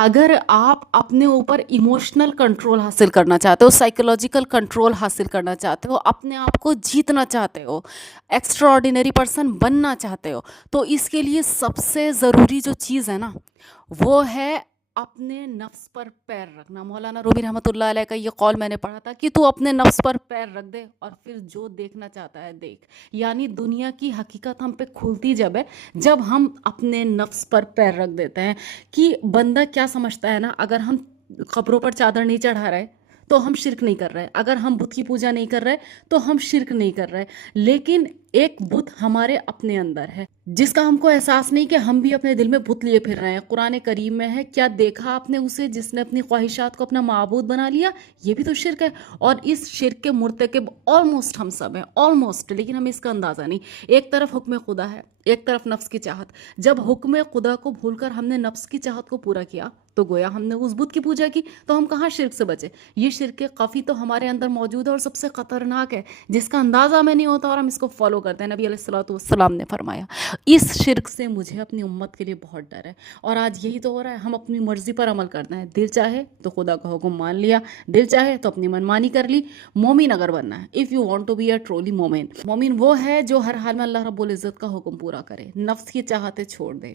اگر آپ اپنے اوپر ایموشنل کنٹرول حاصل کرنا چاہتے ہو، سائیکولوجیکل کنٹرول حاصل کرنا چاہتے ہو، اپنے آپ کو جیتنا چاہتے ہو، ایکسٹرا آرڈینری پرسن بننا چاہتے ہو، تو اس کے لیے سب سے ضروری جو چیز ہے نا وہ ہے اپنے نفس پر پیر رکھنا. مولانا رومی رحمۃ اللہ علیہ کا یہ قول میں نے پڑھا تھا کہ تو اپنے نفس پر پیر رکھ دے اور پھر جو دیکھنا چاہتا ہے دیکھ. یعنی دنیا کی حقیقت ہم پہ کھلتی جب ہم اپنے نفس پر پیر رکھ دیتے ہیں. کہ بندہ کیا سمجھتا ہے نا، اگر ہم قبروں پر چادر نہیں چڑھا رہے تو ہم شرک نہیں کر رہے، اگر ہم بت کی پوجا نہیں کر رہے تو ہم شرک نہیں کر رہے. لیکن ایک بت ہمارے اپنے اندر ہے جس کا ہم کو احساس نہیں کہ ہم بھی اپنے دل میں بت لیے پھر رہے ہیں. قرآن کریم میں ہے، کیا دیکھا آپ نے اسے جس نے اپنی خواہشات کو اپنا معبود بنا لیا؟ یہ بھی تو شرک ہے. اور اس شرک کے مرتکب آلموسٹ ہم سب ہیں، آلموسٹ، لیکن ہمیں اس کا اندازہ نہیں. ایک طرف حکم خدا ہے، ایک طرف نفس کی چاہت. جب حکم خدا کو بھول کر ہم نے نفس کی چاہت کو پورا کیا تو گویا ہم نے اس بت کی پوجا کی، تو ہم کہاں شرک سے بچے. یہ شرک خفی تو ہمارے اندر موجود ہے اور سب سے خطرناک ہے، جس کا اندازہ ہمیں نہیں ہوتا اور ہم اس کو فالو کرتے ہیں. نبی علیہ الصلوۃ والسلام نے فرمایا اس شرک سے مجھے اپنی امت کے لیے بہت ڈر ہے. اور آج یہی تو ہو رہا ہے، ہم اپنی مرضی پر عمل کرتے ہیں. دل چاہے تو خدا کا حکم مان لیا، دل چاہے تو اپنی منمانی کر لی. مومن اگر بننا ہے، if you want to be a truly مومن، مومن وہ ہے جو ہر حال میں اللہ رب العزت کا حکم پورا کرے، نفس کی چاہتے چھوڑ دے،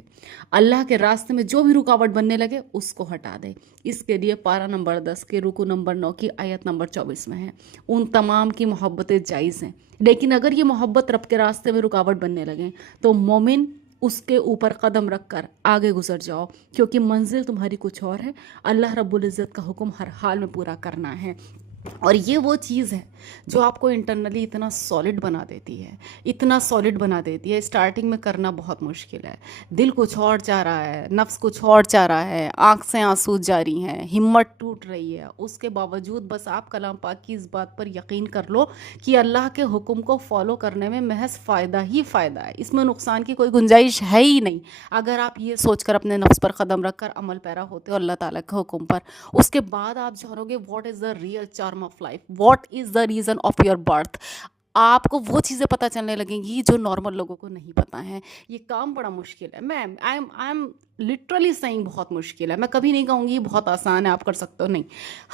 اللہ کے راستے میں جو بھی رکاوٹ بننے لگے اس کو ہٹا دے. اس کے لیے پارہ نمبر 10 کے رکو نمبر 9 کی آیت نمبر 24 میں ہے ان تمام کی محبتیں جائز ہیں. لیکن اگر یہ محبت رب کے راستے میں رکاوٹ بننے لگیں تو مومن اس کے اوپر قدم رکھ کر آگے گزر جاؤ، کیونکہ منزل تمہاری کچھ اور ہے. اللہ رب العزت کا حکم ہر حال میں پورا کرنا ہے. اور یہ وہ چیز ہے جو آپ کو انٹرنلی اتنا سالڈ بنا دیتی ہے، اتنا سالڈ بنا دیتی ہے. اسٹارٹنگ میں کرنا بہت مشکل ہے، دل کچھ اور چاہ رہا ہے، نفس کچھ اور چاہ رہا ہے، آنکھ سے آنسو جاری ہیں، ہمت ٹوٹ رہی ہے. اس کے باوجود بس آپ کلام پاک کی اس بات پر یقین کر لو کہ اللہ کے حکم کو فالو کرنے میں محض فائدہ ہی فائدہ ہے، اس میں نقصان کی کوئی گنجائش ہے ہی نہیں. اگر آپ یہ سوچ کر اپنے نفس پر قدم رکھ کر عمل پیرا ہوتے ہو اللہ تعالیٰ کے حکم پر، اس کے بعد آپ جانو گے what is the real charm of life, what is the reason of your birth. آپ کو وہ چیزیں پتہ چلنے لگیں گی جو نارمل لوگوں کو نہیں پتہ ہیں. یہ کام بڑا مشکل ہے. میں آئی ایم لٹرلی سیئنگ بہت مشکل ہے. میں کبھی نہیں کہوں گی یہ بہت آسان ہے آپ کر سکتے ہو، نہیں،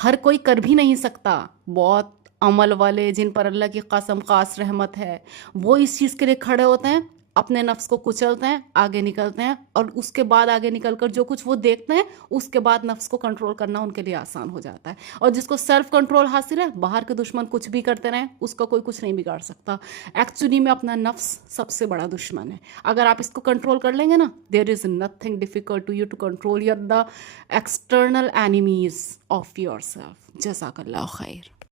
ہر کوئی کر بھی نہیں سکتا. بہت عمل والے جن پر اللہ کی قسم خاص رحمت ہے وہ اس چیز کے لیے کھڑے ہوتے ہیں، اپنے نفس کو کچلتے ہیں، آگے نکلتے ہیں، اور اس کے بعد آگے نکل کر جو کچھ وہ دیکھتے ہیں اس کے بعد نفس کو کنٹرول کرنا ان کے لیے آسان ہو جاتا ہے. اور جس کو سیلف کنٹرول حاصل ہے، باہر کے دشمن کچھ بھی کرتے رہیں اس کا کوئی کچھ نہیں بگاڑ سکتا. ایکچولی میں اپنا نفس سب سے بڑا دشمن ہے. اگر آپ اس کو کنٹرول کر لیں گے نا، there is nothing difficult to you to control your the external enemies of your self. جزاک اللہ خیر.